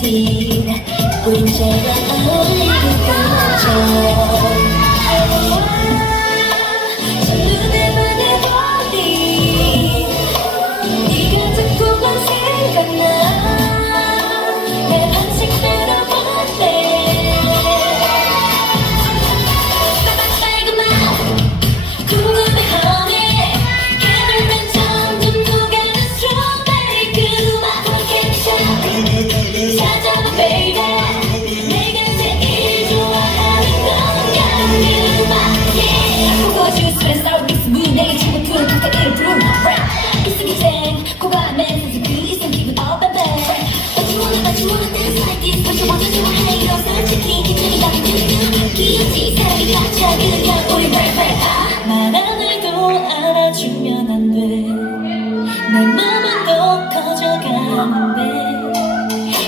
같은 우린 제가 어울리는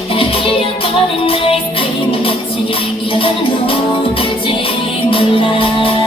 흘려버린 아이스크림 같이 잃어가는 건지 몰라.